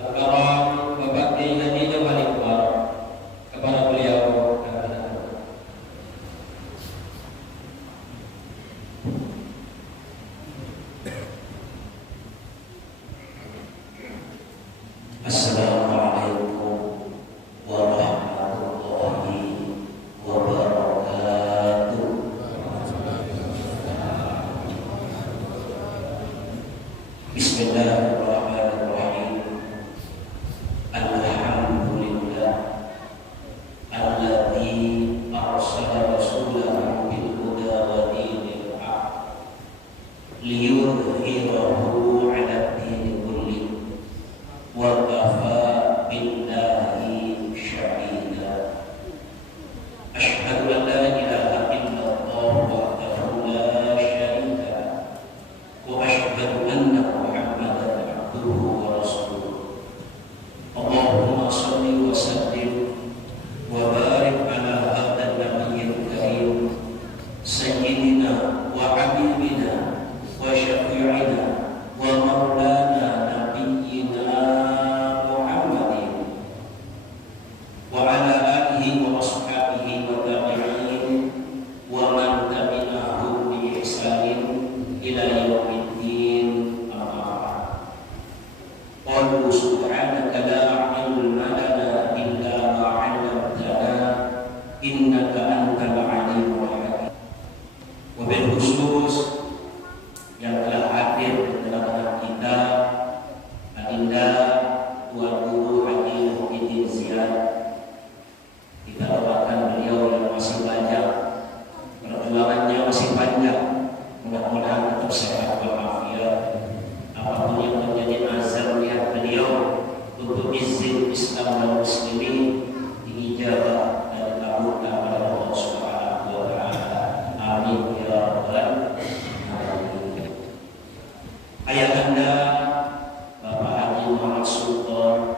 Al-Karam Bapak Kiai Haji Jamal Iqbal, kepada beliau Assalamualaikum warahmatullahi wabarakatuh. Bismillahirrahmanirrahim. Alhamdulillah alladzi arsala rasulahu bil huda wa dinil haq liyudhhirahu 'ala ad-din kullihi wa kafa billahi syahida. Asyhadu an la ilaha illallah wahdahu la syarika lah wa asyhadu anna Muhammadan abduhu wa rasuluh. Allahumma shalli wa sallim wa barik ala hadzal nabiyyil karim sayyidina wa habibina wa syafi'ina wa maulana nabiyyina Muhammadin wa ala alihi wa ashabihi wa tabi'in wa man tabi'ahum bi ihsanin ila yaumiddin. Amma ba'd. Qul subhanaka la ilma lana illa ma 'allamtana innaka antal alimul hakim. Wabil khusus yang telah hadir di tengah-tengah kita, Adinda Tuan Guru Haji Muhyiddin Ziyad, kita doakan beliau yang masih banyak, perjuangannya masih panjang, mudah-mudahan tetap sehat walafiat. Apapun yang menjadi azam niat beliau untuk izin Islam dan Muslimin diijabah dan dikabulkan oleh Allah Subhanahu wa taala. Amin ya rabbal alamin. Ayahanda Bapak Haji Muhammad Sultan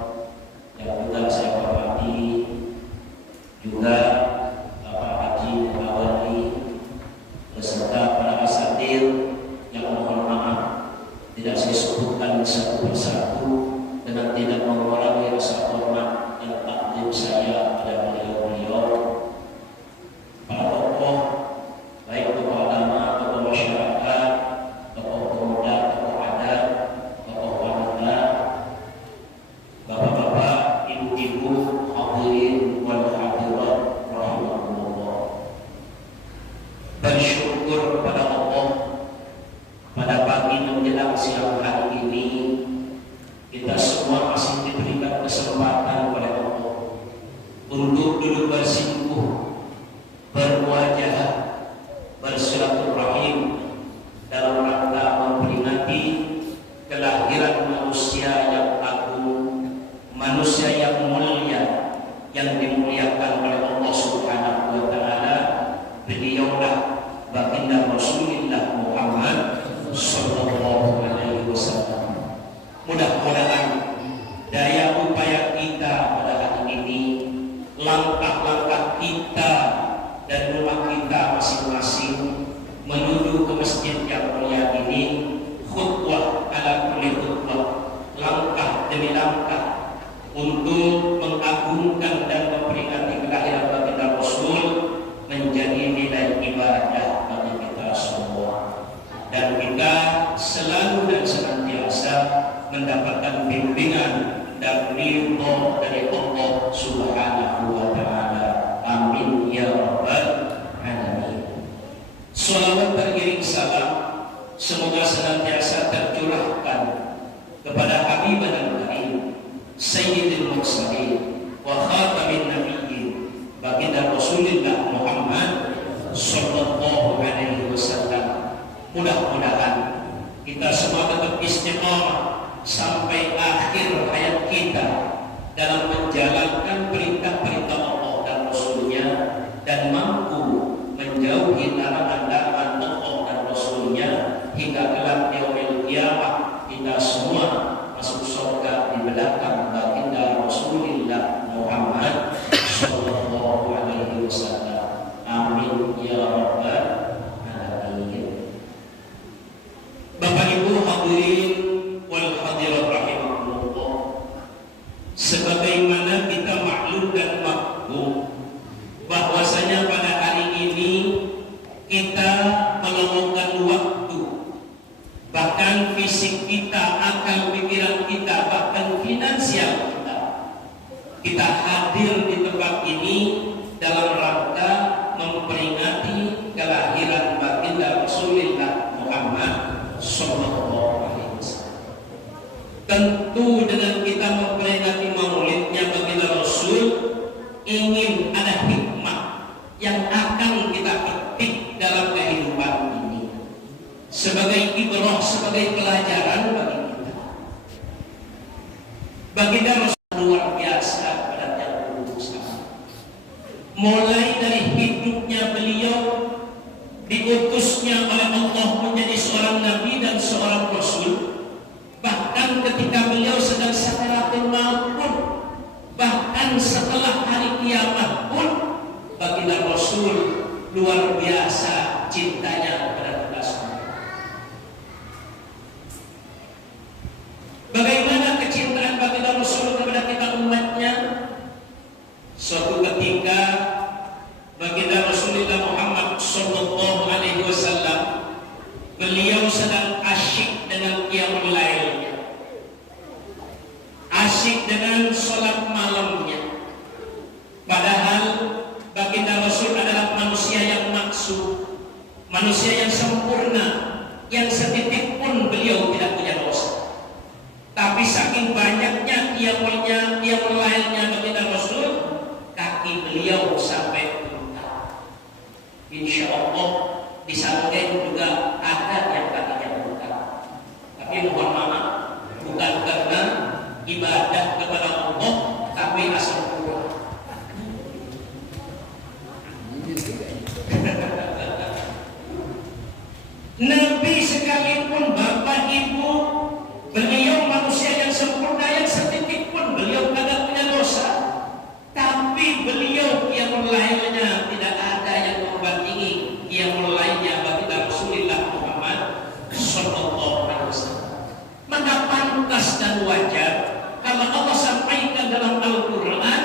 yang juga saya hormati, juga Bapak Haji Mawali beserta para asatidz yang mohon maaf tidak saya sebutkan satu persatu dengan tidak mengurangi rasa hormat dan takdim saya pada beliau-beliau, para tokoh, baik tokoh agama, tokoh masyarakat, tokoh pemuda, tokoh adat, tokoh wanita, bapak-bapak, ibu-ibu, hadirin wal hadirat rahimahumullah. Bersyukur kepada Allah, pada pagi menjelang siang hari ini kita semua masih diberikan kesempatan oleh Allah untuk duduk bersingguh, berwajah, bersilaturahim dalam rangka memperingati kelahiran manusia yang agung, manusia yang mulia, yang dimuliakan oleh Allah Subhanahu wa taala. Beliaulah baginda Rasulullah Muhammad sallallahu alaihi wasallam. Mudah-mudahan daya upaya kita pada hari ini, langkah-langkah kita dan rumah kita masing-masing menuju ke masjid yang mulia ini, khutbah ala kulli khutbah, langkah demi langkah untuk mengagungkan dan memperingati kelahiran baginda Rasul menjadi nilai ibadah bagi kita semua, dan kita selalu dan senantiasa mendapatkan bimbingan dan ridho dari Allah Subhanahu wa taala. Amin ya rabbal alamin. Salawat beriring salam semoga senantiasa tercurahkan kepada Habibana Karim Sayyidil Mursalin wa khatamin nabiyyin baginda Rasulullah Muhammad sallallahu alaihi wasallam. Mudah-mudahan kita semua tetap istiqamah sampai akhir hayat kita dalam menjalankan perintah-perintah Allah dan Rasulnya, dan mampu menjauhi larangan-larangan Allah dan Rasulnya hingga kelak yaumil qiyamah kita semua masuk surga di belakang baginda Rasulullah Muhammad sallallahu alaihi wasallam. Amin ya rabbal alamin. Bapak Ibu hadirin wal hadirat rahimahumullah, Tentu dengan kita memperingati maulidnya baginda Rasul, ingin ada hikmah yang akan kita petik dalam kehidupan ini sebagai ibrah, sebagai pelajaran bagi kita. Baginda Rasul luar biasa pada yang mulai dari hidupnya beliau, diutusnya oleh Allah menjadi seorang nabi dan seorang rasul. Bahkan ketika beliau sedang sakaratul maut pun, bahkan setelah hari kiamat pun, baginda Rasul luar biasa cintanya kepada kita semua. Bagaimana kecintaan baginda Rasul kepada kita umatnya? Suatu ketika baginda Rasulullah Muhammad sallallahu alaihi wasallam, beliau sedang asyik dengan qiyamul lailnya, asyik dengan sholat malamnya. Padahal baginda Rasul adalah manusia yang maksum, manusia yang sempurna, yang setitik pun beliau tidak punya dosa. Tapi saking banyaknya qiyamul lailnya baginda Rasul, kaki beliau sampai bengkak. Insya Allah di samping juga ada yang kakinya bengkak. Tapi mohon maaf, bukan karena ibadah kepada Allah, tapi asal kurang. Nabi sekalipun, bapak ibu, beliau manusia yang sempurna, yang setitik pun beliau tidak punya dosa. Tapi beliau qiyamul lailnya tidak ada yang membandingi qiyamul lailnya baginda Rasulullah Muhammad sallallahu alaihi wasallam. Maka pantas dan wajar kalau Allah sampaikan dalam Al-Qur'an,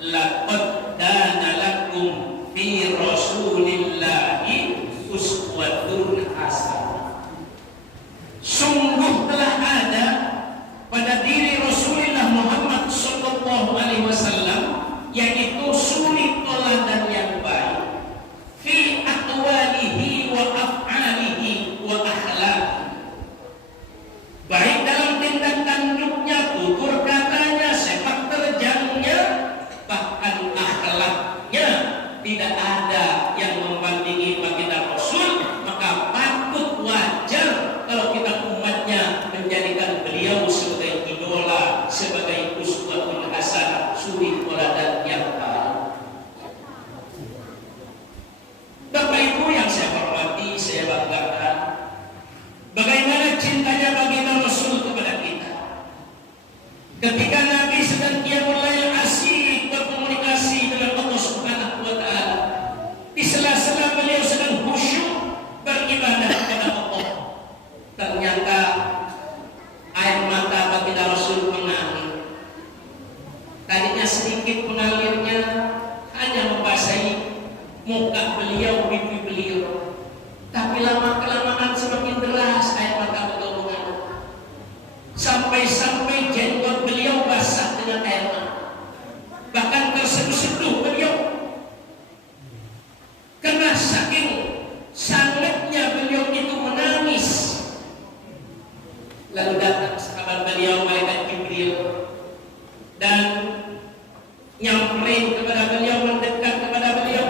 laqad kana lakum fi rasulillahi uswatun hasanah. Sungguh telah ada pada diri Rasulullah Muhammad sallallahu alaihi wasallam, yaitu suri teladan yang baik fi aqwalihi wa af'alihi wa akhlaqihi, baik dalam tindak tanduknya, tutur katanya, sepak terjangnya, bahkan akhlaknya tidak ada yang membandingi baginda Rasul. Maka patut wajar kalau kita umatnya menjadikan beliau sebagai idola, sebagai uswatun hasanah, suri teladan yang baik. Bapak Ibu yang saya hormati, saya banggakan, bagaimana cintanya baginda Rasul kepada kita. Ketika Nabi sedang qiyamul lail asyik berkomunikasi dengan Allah Subhanahu wa taala, di sela-sela beliau sedang khusyuk beribadah kepada Allah, ternyata air mata baginda Rasul mengalir. Tadinya sedikit mengalirnya, hanya membasahi muka beliau, pipi beliau. Tapi lama kelamaan semakin deras air mata beliau mengalir, sampai-sampai jenggot beliau basah dengan air mata. Bahkan terseduh-seduh beliau karena saking sangatnya beliau itu menangis. Lalu datang sahabat beliau malaikat Jibril dan nyamperin kepada beliau, mendekat kepada beliau.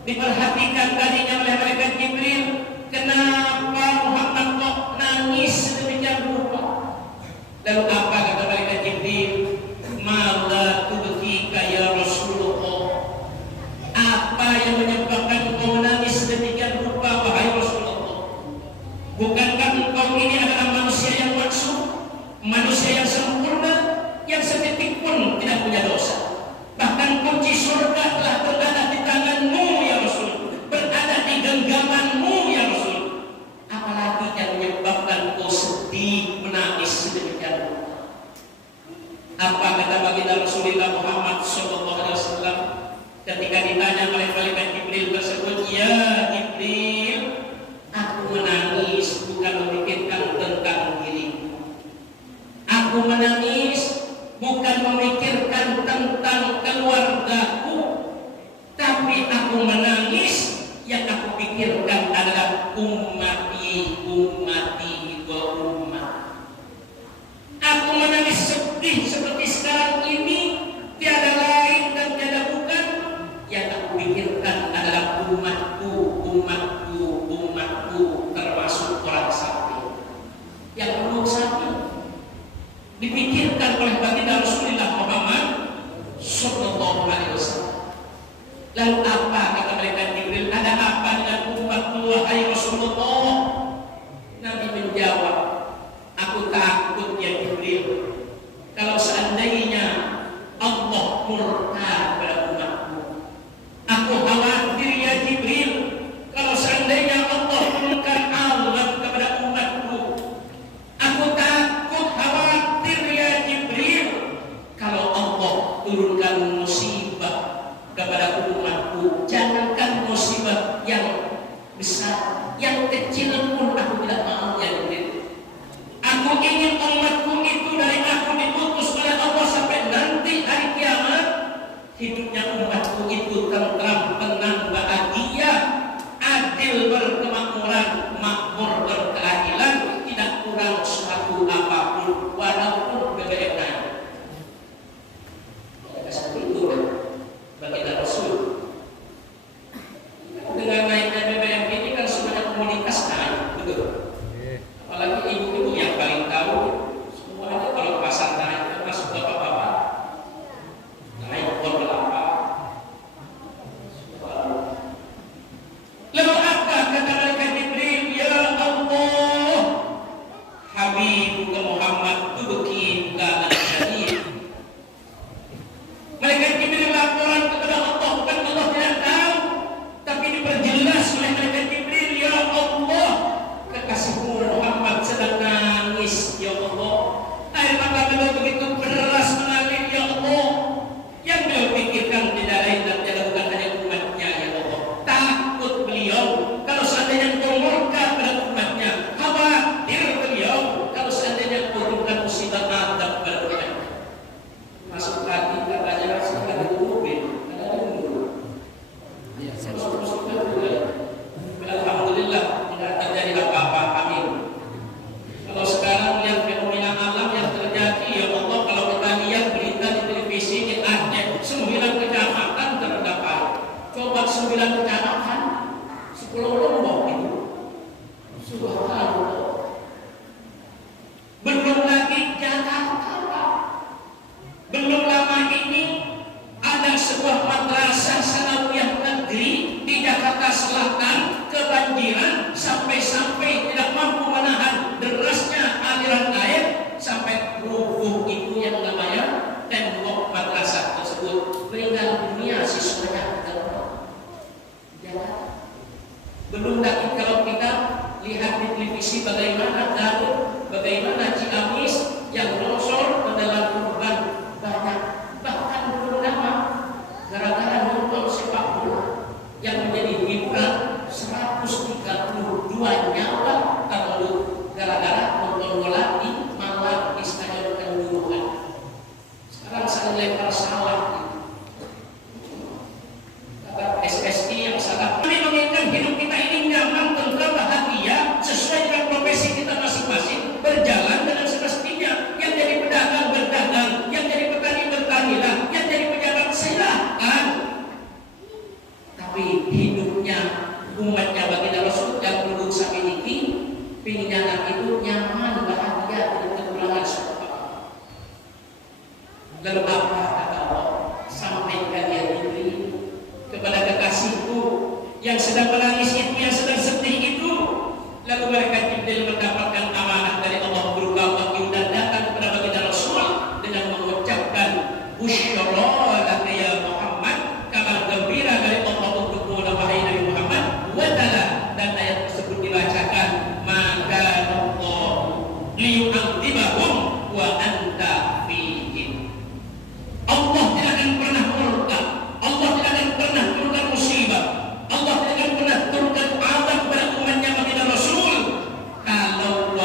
Diperhatikan tadinya oleh malaikat Jibril, kenapa Muhammad kok nangis sedemikian rupa? Lalu apa kata malaikat Jibril? Mala tubkika ya Rasulullah, apa yang menyebabkan engkau menangis sedemikian rupa wahai Rasulullah? Bukankah engkau ini adalah manusia yang maksum, manusia yang sempurna, yang setitik pun tidak punya dosa? Bahkan kunci surga telah berada di tanganmu ya Rasul, berada di genggamanmu ya Rasul. Apalagi yang menyebabkan engkau sedih, menangis sedemikian rupa? Apa kata baginda Rasulullah Muhammad SAW ketika ditanya oleh malaikat Jibril tersebut? Ya Jibril, aku menangis bukan memikirkan tentang diriku. Aku menangis bukan memikirkan tentang keluargaku, tapi aku menangis, yang aku pikirkan adalah ummati wa ummat. Aku sedih seperti sekarang ini tiada lain dan tiada bukan yang aku pikirkan adalah umatku, umatku, umatku, termasuk orang sapi yang belum sapi dipikirkan oleh baginda Rasulullah Muhammad Sallallahu Alaihi Wasallam. Lalu apa kata mereka Jibril? Ada apa dengan umatku wahai Rasulullah? Nabi menjawab, aku takut ya Jibril, kalau seandainya Allah murka pada umatku. Aku khawatir ya Jibril, kalau seandainya Allah turunkan azab kepada umatku. Aku takut khawatir ya Jibril, kalau Allah turunkan musibah kepada umatku. Jangankan musibah yang besar, yang kecil pun aku tidak mau ya Jibril. Aku ingin umatku itu dari aku diputus oleh Allah sampai nanti hari kiamat, hidupnya umatku itu tentram, tenang, bahagia, adil, berkemakmuran, makmur, berkeadilan, tidak kurang suatu apapun walaupun BBM naik. Seperti itu baginda Rasul. Dengan naiknya BBM ini kan semuanya komoditas naik, betul. Apalagi ibu-ibu yang paling tahu, semuanya kalau pasar naik, termasuk bapak-bapak naik berapa. Lalu apa kata mereka Jibril? Ya Allah, Habibuk Muhammad tubki dan syadid. Mereka Jibril laporan kepada Allah, bukan Allah tidak tahu, tapi diperjelas oleh mereka Jibril. Ya Allah, kekasihmu Muhammad sedang nangis ya Allah. Air mata beliau begitu deras mengalir ya Allah. Yang beliau pikirkan tidak lain dan tidak bukan hanya umatnya ya Allah. Takut beliau kalau seandainya engkau murka pada umatnya. Khawatir beliau kalau seandainya engkau turunkan musibah azab pada umatnya. Masuk hati katanya sekarang itu mobil, ada dulu. Alhamdulillah tidak terjadi apa-apa, amin. Kalau sekarang lihat fenomena alam yang terjadi ya Allah, kalau kita lihat berita di televisi di Aceh 9 kecamatan terdapat. Coba 9 kecamatan 10 lombok itu. Subhanallah. Belum lagi Jakarta. Belum lama ini ada sebuah madrasah sanawiyah negeri di Jakarta Selatan kebanjiran sampai-sampai tidak mampu menahan derasnya aliran air sampai rubuh itu yang namanya tembok madrasah tersebut. Meninggal dunia siswanya Jakarta. Belum lagi kalau kita lihat di televisi bagaimana Garut, bagaimana Ciamis yang longsor ke dalam korban banyak, bahkan belum lama gara-gara nonton sepak bola yang menjadi hiburan 132 nyawa terlalu gara-gara nonton bola di Malang di Stadion Kanjuruhan. Sekarang saya lempar salah kata SSI yang salah. Kami menginginkan hidup kita ini nyaman, tentram, bahagia sesuai dengan profesi kita masing-masing, berjalan dengan semestinya. Yang jadi pedagang berdagang, yang jadi petani bertanilah, yang jadi pejabat silakan. Tapi hidupnya umatnya baginda Rasul yang penduduk sapi ini pinginnya itu nyaman, bahagia, tidak kekurangan suatu apa. Lalu apa kata Allah? Sampaikan ya Jibril kepada kekasihku yang sedang menangis itu, yang sedang sedih itu. Lalu mereka Jibril mendapatkan amanah dari Allah berupa wahyu dan datang kepada baginda Rasul dengan mengucapkan busyara laka ya Muhammad, kabar gembira dari Allah untukmu wahai Nabi Muhammad. Wa ta'ala, dan ayat tersebut dibacakan, maka Allah liyu'adzibahum wa anta fihim. Allah tidak akan pernah murka, Allah tidak akan pernah turunkan musibah, Allah tidak akan pernah turunkan azab pada umatnya baginda Rasul kalau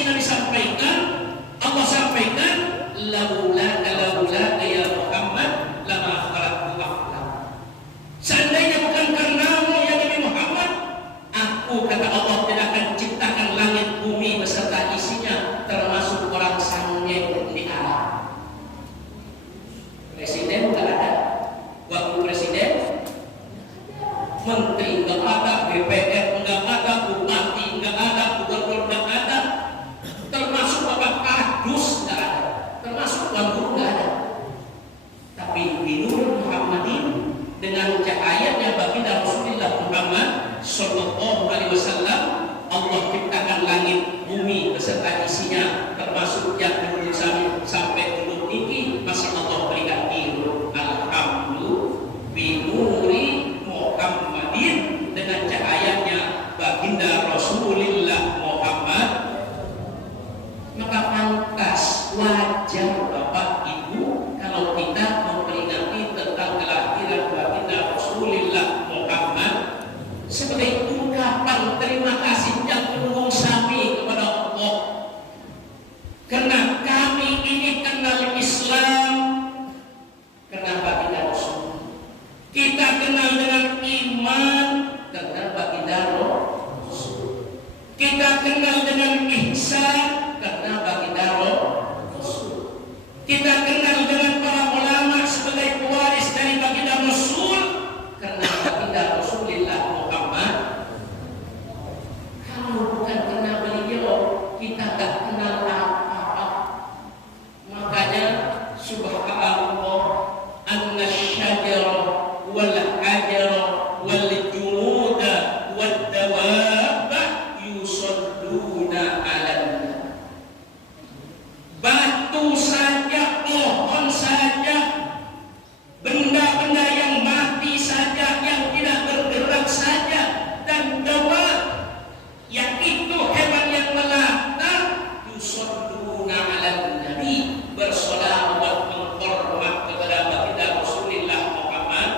isi yang disampaikan, Allah sampaikan, laula ya Muhammad lama khalaqtu aqlam. Seandainya bukan karenamu ya Nabi Muhammad, aku kata Allah tidak akan ciptakan langit bumi beserta isinya, termasuk orang sange di alam. Presiden nggak ada, wakil presiden, menteri nggak ada, DPR nggak ada, bupati nggak ada, gubernur nggak ada, termasuk bapak kadus nggak ada, termasuk tuan guru nggak ada. Tapi binur Muhammadin dengan cahayanya baginda Rasulullah Muhammad Sallallahu Alaihi Wasallam, Allah ciptakan langit bumi beserta isinya, termasuk yang dulu sampai dulu ini masih Allah berikan ilmu. Alhamdulillah binuri Muhammadin dengan cahayanya baginda Rasulullah Muhammad. Maka pantas wajar Bapak Ibu kalau kita memperingati tentang kelahiran baginda Rasulullah Muhammad sebagai ungkapan terima kasih yang penuh sami kepada Allah, karena kami ini kenal Islam karena baginda Rasul. Kita kenal dengan iman karena baginda Rasul. Kita kenal dengan ihsan karena baginda Rasul. Kita kenal dengan para ulama sebagai pewaris dari baginda Rasul karena baginda Rasulullah Muhammad. Kalau bukan karena beliau, kita tak kenal apa-apa. Makanya subhanallah, anna syajara wal hajara wal junuda wad dawaba yusalluna ala batu saja, pohon saja, benda-benda yang mati saja, yang tidak bergerak saja, dan dawa yang itu hewan yang melata, yusalluna ala nabi, bersolawat menghormat kepada baginda Rasulullah Muhammad.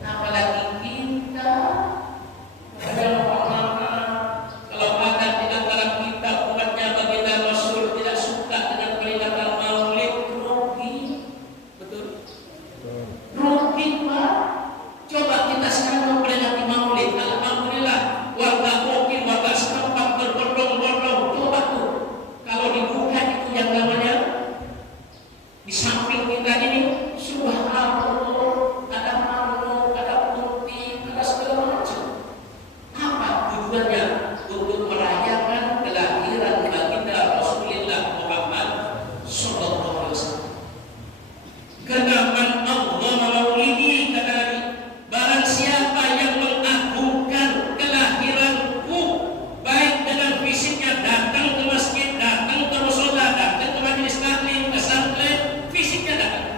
Apalagi kita, kalau ada di antara kita umatnya baginda Rasul tidak suka dengan peringatan Maulid, rugi. Betul? Rugi Pak. Coba kita sekarang memperingati Maulid, alhamdulillah warga mungkin warga setempat berbondong-bondong. Coba tuh, kalau dibuka itu yang namanya di samping kita ini, subhanallah, ada manuk, ada putih, ada segala macam. Apa tujuannya? Untuk merayakan kelahiran baginda Rasulullah Muhammad Sallallahu Alaihi Wasallam. Kenaman Allah maulidi, kata Nabi, barang siapa yang mengagungkan kelahiranku, baik dengan fisiknya datang ke masjid, datang ke mushola, datang ke majelis taklim, pesantren, fisiknya datang,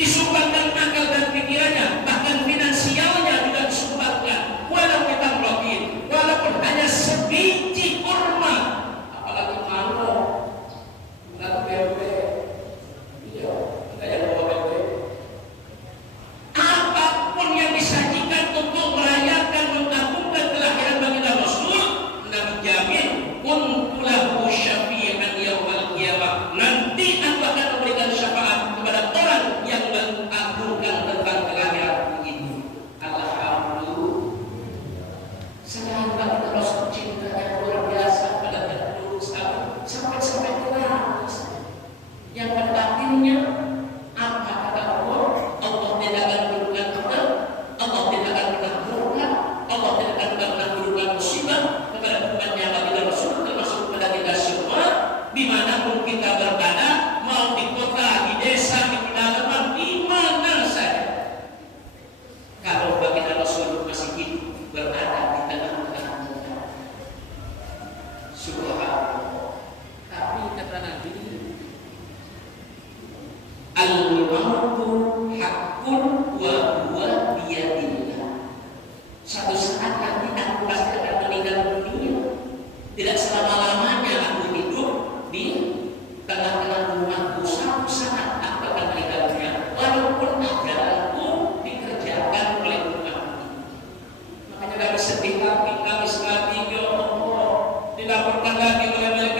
disumbangkan akal dan pikirannya, bahkan finansialnya juga disumbangkan, walau kita blokir, walaupun hanya sebiji kurma, apalagi mango, bukan bebek, iya, ada yang bawa bebek. Apapun yang disajikan untuk merayakan, mengagungkan kelahiran baginda Rasul, Nabi jamin kuntulahu syafi'an yaumil qiyamah, nanti aku akan memberikan syafaat kepada orang yang mengagungkan tentang kelahiran itu. Alhamdulillah. Selain baginda Rasul cintanya luar biasa pada kedua sahabat, sampai keras. Yang pada akhirnya apa kata Allah? Allah tidak akan berikan kita, Allah tidak akan pernah murka, Allah tidak akan pernah berikan musibah kepada umatnya baginda Rasul, termasuk kepada kita semua, dimanapun kita berada, mau di kota, di desa, di pedalaman, di mana saja. Kalau baginda Rasul masih hidup, berada di tengah-tengah kita. Subhanallah. Tapi kata Nabi, al-mautu haqqun wa huwa biyadillah. Satu saat nanti aku pasti akan meninggal dunia. Tidak selama-lamanya aku hidup di tengah-tengah umatku. Satu saat aku akan meninggal dunia, walaupun ajaranku dikerjakan oleh umatku. Makanya dari sedih hati, tangis hati, ya Allah, dilaporkan lagi oleh mereka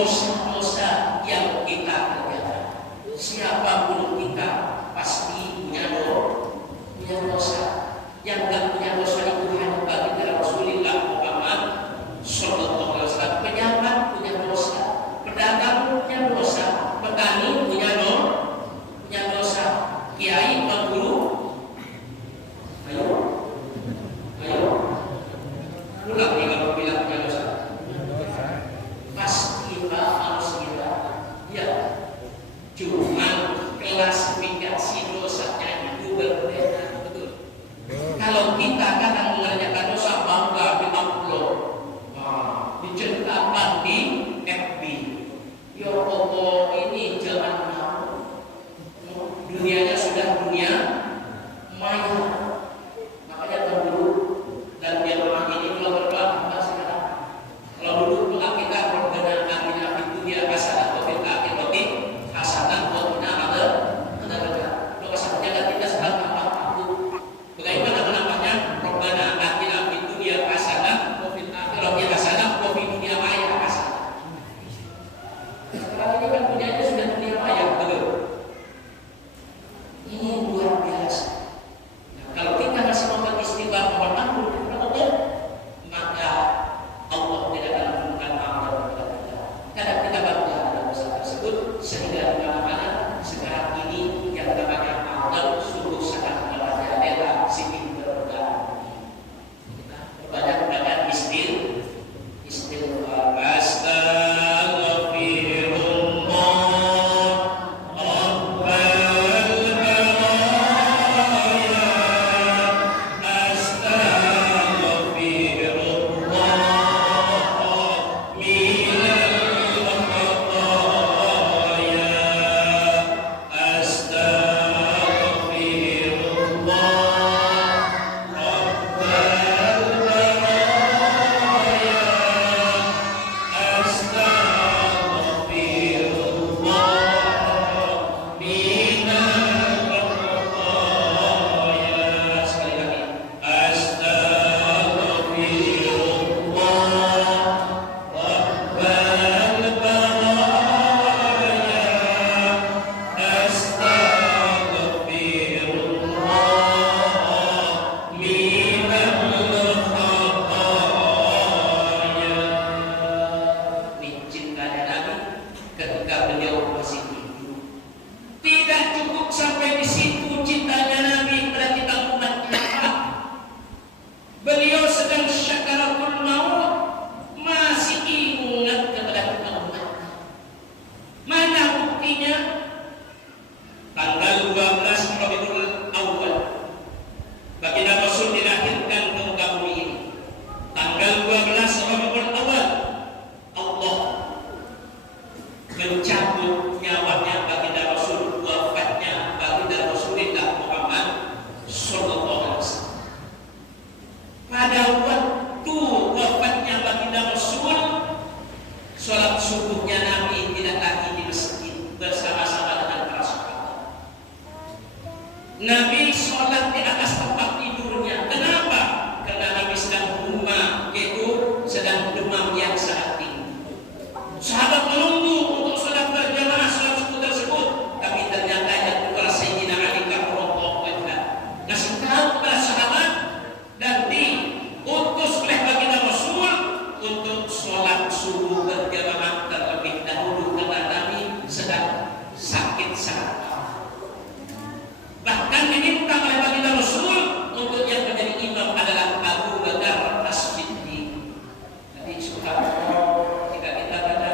dosa-dosa yang kita kerjakan. Siapapun kita pasti punya dosa. Yang tidak punya dosa itu hanya bagi Rasulullah Muhammad Sallallahu Alaihi Wasallam. Pejabat punya dosa, pedagang punya dosa, petani punya dosa, kiai, guru, ayo, ulang nih kalau bilang punya dosa. Pasti Pak harus kita, ya. Cuman klasifikasi dosanya itu berbeda, betul. Kalau kita kadang mengerjakan dosa bangga di-upload, diceritakan di FB, ya Allah ini jangan tahu. Dunianya sudah dunia maya. Makanya dulu dan dia rumah ini kalau berdoa apa sekarang? Kalau dulu doa kita berdoa amin itu dia hasanah atau fil akhirati hasanah wa qina adzabannar. Doa sahaja kita sedang apa? Bagaimana namanya? Rabbana atina fid dunya hasanah wa fil akhirati hasanah wa fid dunya maya hasanah. Sekarang ini kan dunianya sudah dunia maya, betul. Ini luar biasa. Nah, kalau kita masih mau beristighfar mengampun kepada Allah, maka Allah tidak akan memberikan amal kepada kita. Kadang kita bangga dengan dosa tersebut, sehingga di mana-mana sekarang ini yang namanya amal sungguh sangat merajalela sifat berdoa. Kita berbanyak istighfar. Nabi sholat di atas tempat tidurnya. Kenapa? Karena Nabi sedang demam, yaitu sedang demam yang sangat tinggi. Sahabat menunggu untuk sholat berjamaah sholat subuh tersebut, tapi ternyata yang keluar Sayyidina Ali karramallahu wajhah ngasih tahu kepada sahabat dan diutus oleh baginda Rasul untuk sholat subuh berjamaah terlebih dahulu karena Nabi sedang sakit sangat. Bahkan diminta oleh baginda Rasul untuk yang menjadi imam adalah Abu Bakar As-Siddiq. Jadi subhanallah, jika kita pada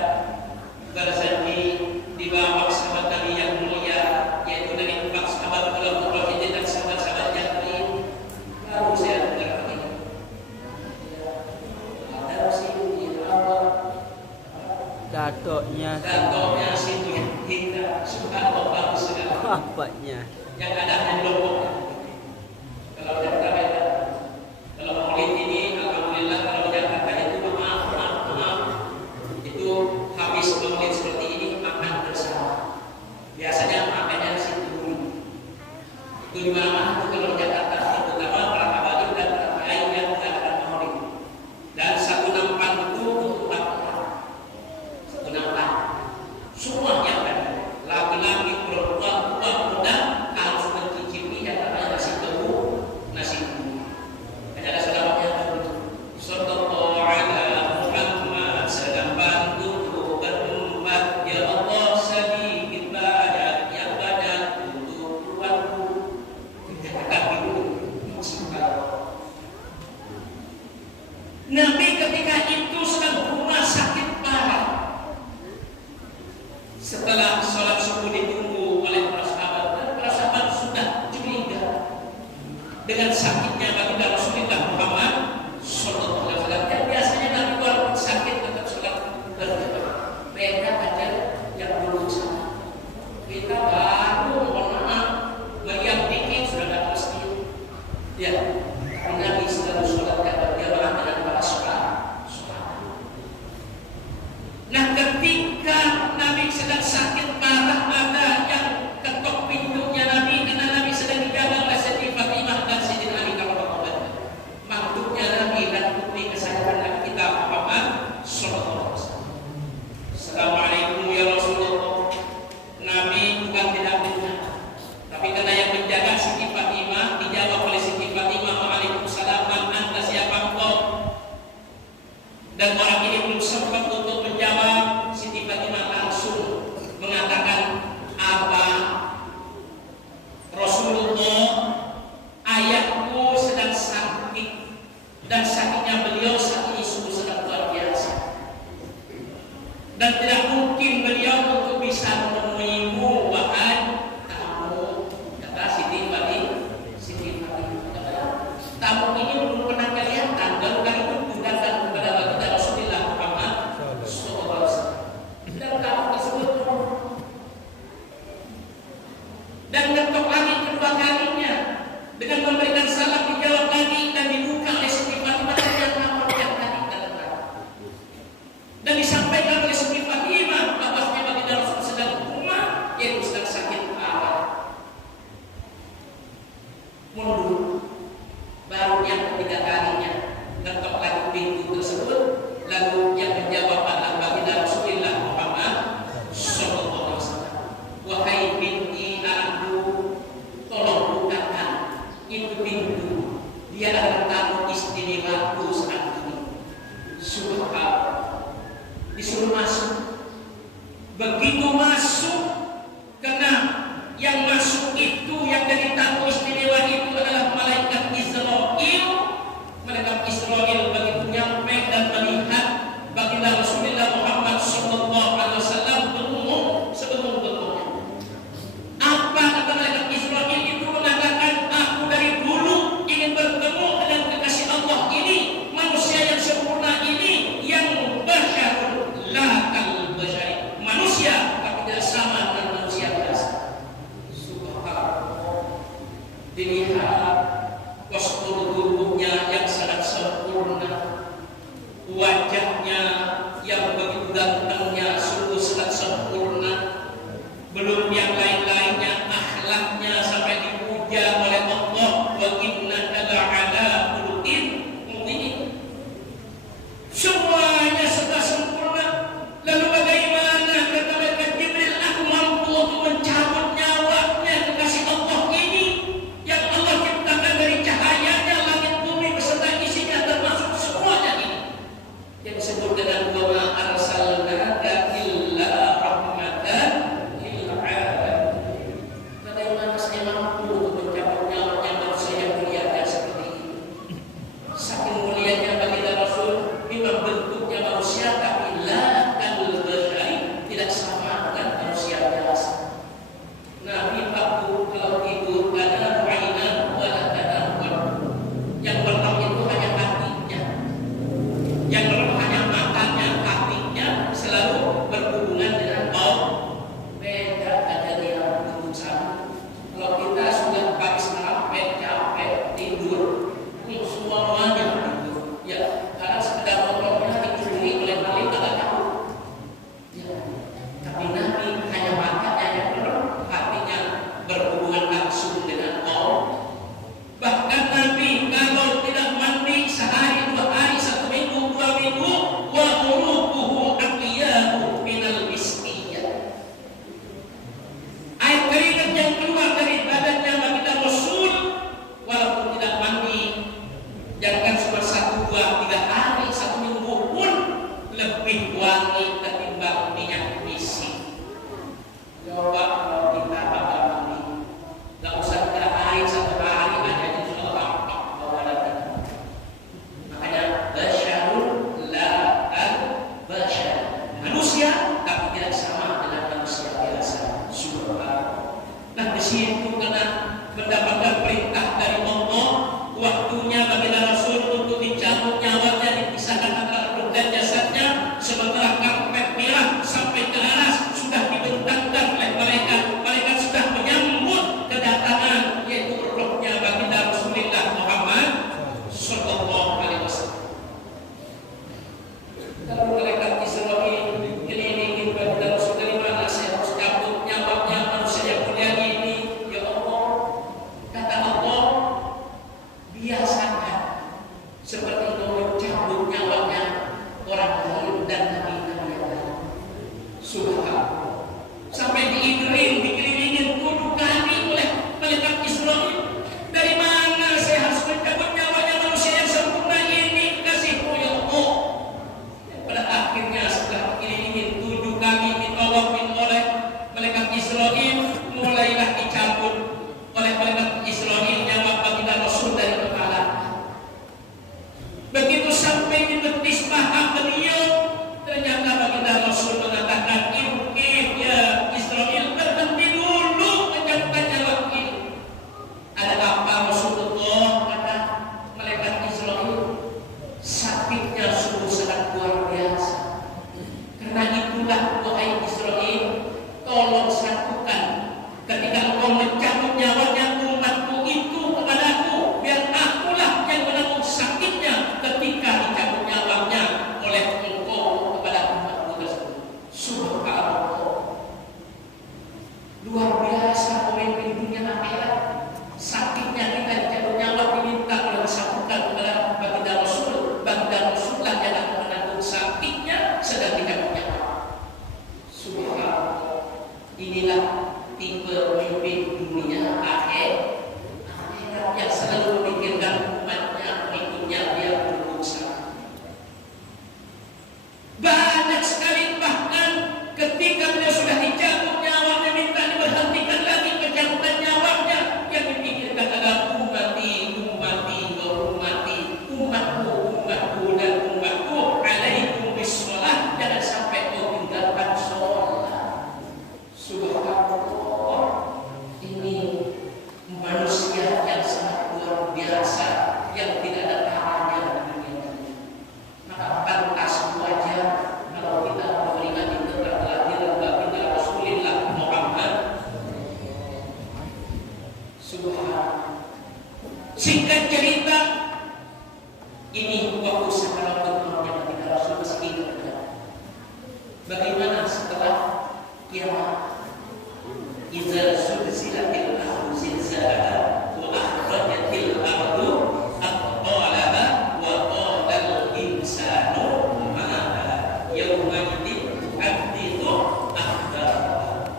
berjanji di bawah sahabat Nabi yang mulia, yaitu dari 4 sahabat Khulafaur Rasyidin dan sahabat-sahabat yang lain, baru saya dengar ini. Ada sih Allah. Datoknya Situ yang kita subhanallah bagus sekali. bapaknya. Yang ada di Lombok. Kalau kita beda, kalau maulid ini alhamdulillah kalau Jakarta itu maaf, itu habis maulid seperti ini makan bersama. Biasanya makannya di situ dulu. Itu di mana-mana itu kalau Jakarta, terutama para habaib dan para kiai yang mengadakan maulid. Dan 164 itu untuk 4 orang. 164 ketika Nabi sedang sakit parah, ada yang ketok pintunya Nabi karena Nabi sedang dijaga oleh Siti Fatimah dan Sayyidina Ali radhiyallahu mantunya Nabi dan putri kesayangan Nabi kita Muhammad sallallahu alaihi wasallam. Assalamualaikum ya Rasulullah. Nabi bukan tidak benar, tapi karena yang menjaga Siti Fatimah, dijawab oleh Siti Fatimah, waalaikumsalam, anta siapa engkau? Dan orang ini belum sempat untuk menjawab, Siti Fatimah langsung mengatakan, apa Rasulullah, ayahku sedang sakit, dan sakitnya beliau saat ini sungguh sangat luar biasa, dan tidak mungkin beliau untuk bisa menemuimu, wahai tamu. Kata Siti Fatimah, tamu ini belum pernah kelihatan, baru kali itu datang kepada kita Rasulullah Muhammad SAW. Dan tamu tersebut dan ngetok lagi kedua kalinya dengan memberikan salam, dijawab lagi dan dibuka oleh Siti Fatimah yang nama yang tadi datang. Dan disampaikan oleh Siti Fatimah bahwa Baginda Rasul sedang koma, yaitu sedang sakit parah. Mundur. Baru yang ketiga kalinya ngetok lagi pintu tersebut, lalu yang menjawab adalah Baginda Rasulullah Muhammad sallallahu alaihi wasallam. Wahai binti anakku, tolong bukakan itu pintu. Dia adalah tamu istimewaku saat ini. Subhanallah. Disuruh masuk. Begitu masuk, karena yang masuk itu, yang jadi tamu istimewa itu adalah malaikat Israel. Malaikat Israel begitu nyampe dan melihat Baginda Rasulullah Muhammad sallallahu alaihi wasallam berumur sebelum-belumnya. Apa kata malaikat Israel itu? Mengatakan, aku dari dulu ingin bertemu dengan kekasih Allah ini, manusia yang sempurna ini, yang basyarun la kal basyari, manusia tapi tidak sama Ayolah wahai Israel, tolong satukan ketika engkau mencabut nyawanya umatku itu kepadaku, biar akulah yang menanggung sakitnya ketika dicabut nyawanya oleh engkau kepada umatku tersebut. Subhanallah, luar biasa pemimpin dunia akhirat. Sakitnya kita dicabut nyawa diminta oleh disatukan kepada baginda Rasul. Baginda Rasulullah yang akan menanggung sakitnya sedang dicabut nyawa. Subhanallah, inilah tipe pemimpin dunia akhirat yang selalu memikirkan umatnya, pengikutnya, dia berusaha. Banyak sekali bahkan ketika beliau sudah dicabut nyawanya, minta diberhentikan lagi pencabutan nyawanya, yang dipikirkan adalah umatku, umatku dan umatku. Alaikum bisholah, jangan sampai kau tinggalkan sholat. Subhanallah, ini manusia yang sangat luar biasa, yang tidak ada taranya di dunia ini. Maka pantas wajar kalau kita memperingati tentang kelahiran baginda Rasulullah Muhammad. Subhanallah. Singkat cerita, ini waktu sekarang bertemu baginda Rasul masih hidup. Bagaimana setelah kiamat? Idza zulzilatil ardu zilzalaha wa akhrajatil ardu athqalaha wa qala al insanu ma laha yawma idzin tuhaddithu akhbaraha.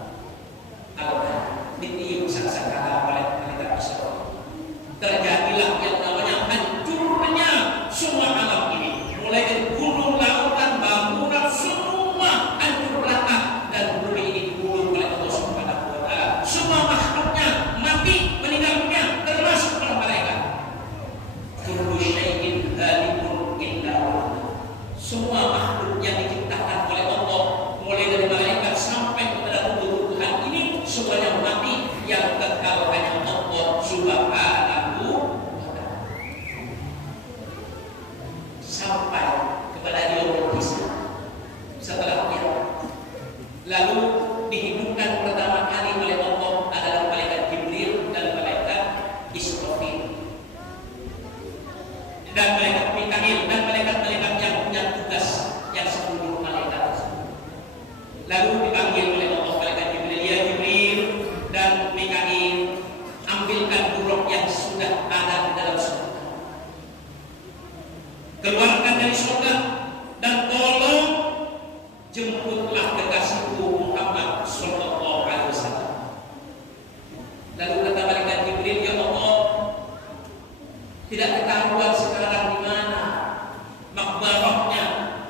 Allah ditiup saksakala oleh malaikat Israil. Terjadilah yang namanya hancurnya semua alam ini, mulai dari gunung, lautan, bangunan, semua hancur rata, dan bumi ini digulung oleh Allah Subhanahu wa Ta'ala. Semua makhluknya mati, meninggal dunia, termasuk para malaikat. Kullu syai'in halikun illa wajhah. Semua makhluk yang diciptakan oleh Allah, mulai dari malaikat sampai kepada tumbuh-tumbuhan ini, semuanya mati, yang kekal hanya Allah Subhanahu wa Ta'ala. Sampai kepada yaumul hisab, setelah kiamat. Lalu dihidupkan pertama kali oleh Allah adalah malaikat Jibril dan malaikat Israfil dan malaikat Mikail dan malaikat-malaikat yang punya tugas yang 10 malaikat tersebut. Lalu dipanggil oleh Allah malaikat Jibril, ya Jibril dan Mikail, ambilkan buruk yang sudah ada di dalam surga, keluarkan dari surga, dan tolong jemputlah kekasihku Muhammad sallallahu alaihi wasallam. Lalu kata malaikat Jibril, ya Allah, tidak ketahuan sekarang di mana makbarahnya,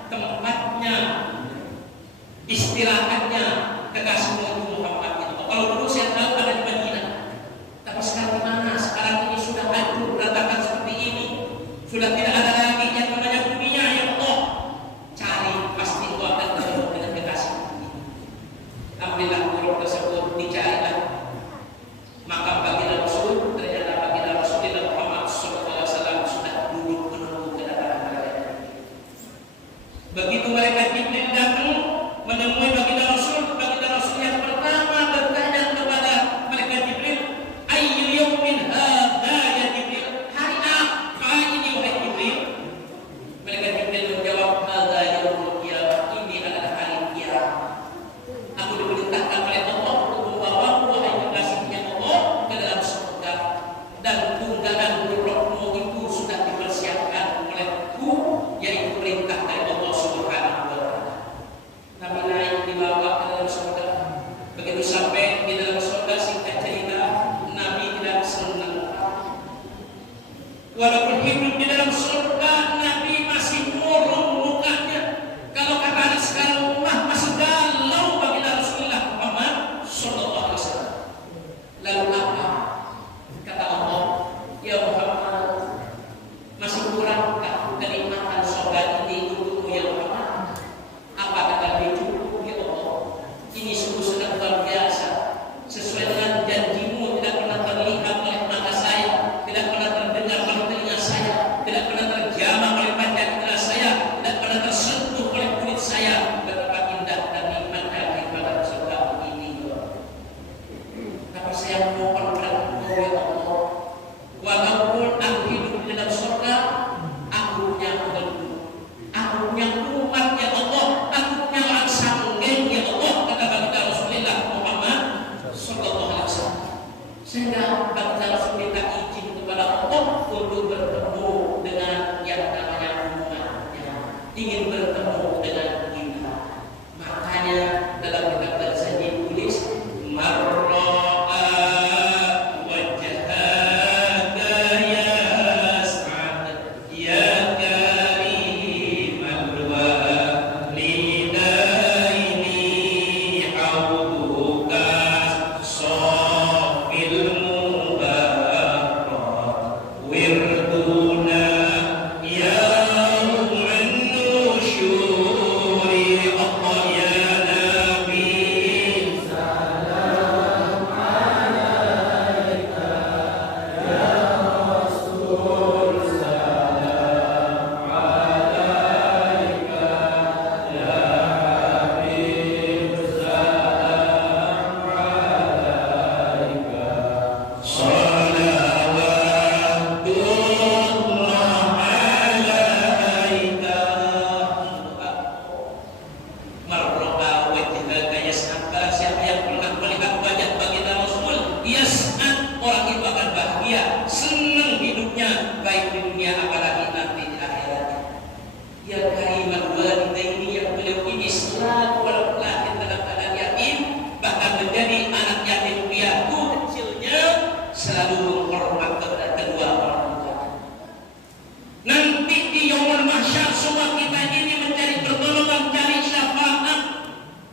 tempatnya, istirahatnya kekasihmu Muhammad itu. Kalau dulu saya tahu ada di Madinah, tapi sekarang di mana? Sekarang ini sudah hancur berantakan seperti ini, sudah tidak ada lagi yang namanya dunia. Ya Allah, cari, pasti kau akan ketemu dengan kekasih. Ambillah buruk tersebut, dicarilah. Maka baginda Rasul, ternyata baginda Rasulullah Muhammad SAW sudah duduk menunggu kedatangan malaikat. Begitu malaikat Jibril datang menemui baginda Rasul yang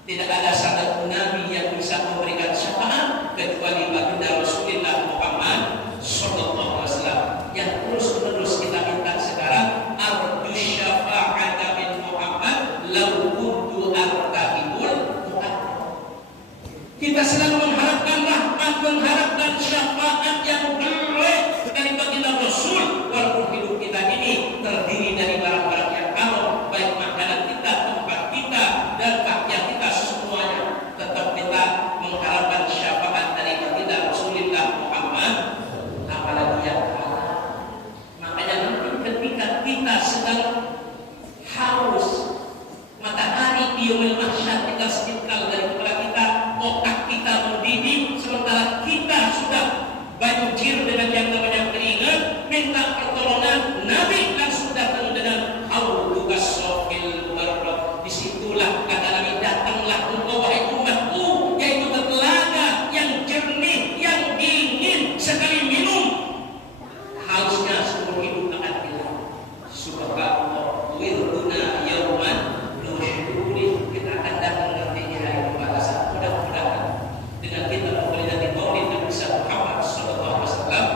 Tidak ada satu nabi yang bisa memberikan syafaat kecuali baginda Rasulullah Muhammad sallallahu alaihi wasallam. Yang terus-menerus kita minta sekarang, arju syafa'ata min Muhammad law kuntu artaqibul Muhammad. Kita selalu mengharapkan rahmat, mengharapkan syafaat yang baik dari baginda Rasul, walaupun hidup kita ini terdiri dari barang-barang yang haram, baik makanan kita, tempat kita, dan pakaian kita, semuanya tetap kita mengharapkan syafaat dari baginda Rasulullah Muhammad, apalagi yang halal. Makanya nanti ketika kita sedang haus, matahari di yaumil mahsyar kita setingkal dari kepala kita, otak kita mendidih, sementara kita sudah banjir dengan yang namanya keringat, minta pertolongan, Nabi langsung datang dengan hauluka sofil mubarrak. Disitulah kata Nabi, datanglah engkau wahai umatku, yaitu telaga yang jernih, yang dingin, sekali minum hausnya seumur hidup akan hilang. Subhanallah, wirduna yauman nusyuri. Kita akan datang nantinya hari pembalasan. Mudah-mudahan dengan kita memperingati Maulid Nabi Muhammad sallallahu alaihi wasallam,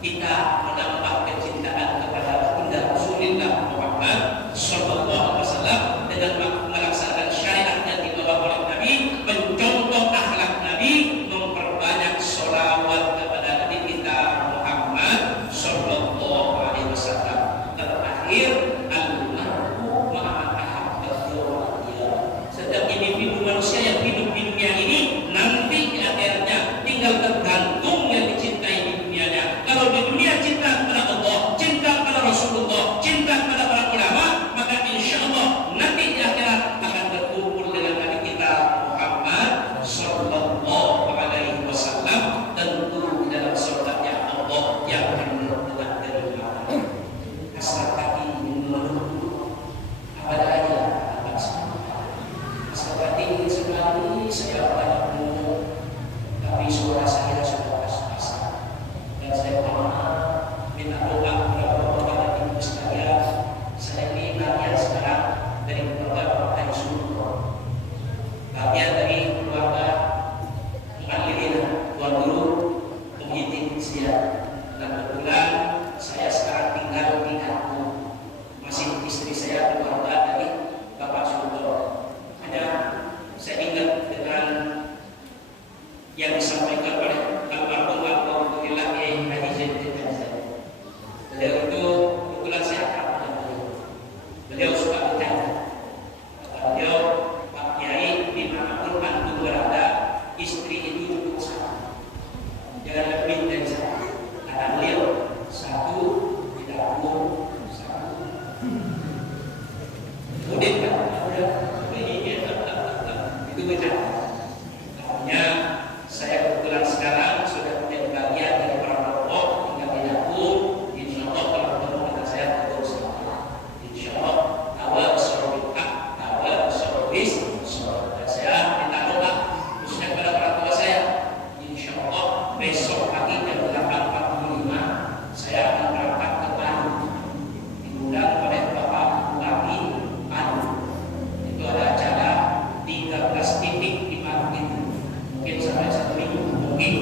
kita menambah kecintaan kepada baginda Rasulullah Muhammad sallallahu alaihi wasallam dengan melaksanakan syariat yang dibawa oleh Nabi, mencontoh akhlak Nabi, memperbanyak sholawat kepada Nabi kita Muhammad sallallahu alaihi wasallam. Terakhir, al-mar'u ma'a ahabbihi. Setiap individu manusia yang hidup di dunia ini nanti akhirnya tinggal tergantung yang dicintai di dunianya. Kalau di dunia cinta kepada Allah, cinta kepada Rasulullah, cinta kepada para ulama, maka insya Allah nanti di akhirat akan berkumpul dengan Nabi kita Muhammad sallallahu alaihi wasallam, tentu di dalam surganya Allah yang penuh dengan kenikmatan. Hasrat hati menunggu apa daya akan semua. Hasrat hati ingin sekali saya bertemu, tapi suara saya sudah pas-pasan, dan saya mohon minta doa kepada Bapak Ibu sekalian. Saya ini bagian sekarang dari keluarga Pak Yusuf, bagian dari keluarga Mu'allimin, tuan guru Muhyiddin Siap, dan kebetulan saya sekarang tinggal di kampung, masih istri saya keluarga dari Bapak Sultan. Hanya saya ingat dengan yang disampaikan oleh almarhum Alhamdulillah Kiai Haji Zaidin Hamzah. Beliau itu kebetulan saya akrab dengan beliau. Beliau suka bercanda. Kata beliau, Pak Kiai, dimanapun antum berada, istri itu untuk saya, jangan lebih dari saya. Kata beliau, satu di dapur, satu mudik kan? Itu bercanda. Artinya saya kebetulan sekarang sudah menjadi bagian dari para tokoh tinggal di dapur. Insya Allah kalau ketemu dengan saya terus, insya Allah awal sorobita, awal sorobis, dan saya minta doa khususnya kepada para tua saya. Insya Allah besok pagi jam 8.45 saya akan berangkat ke Bandung, diundang oleh Bapak Bupati Bandung. Itu ada acara 13 titik di Bandung itu, mungkin sampai 1 minggu mungkin.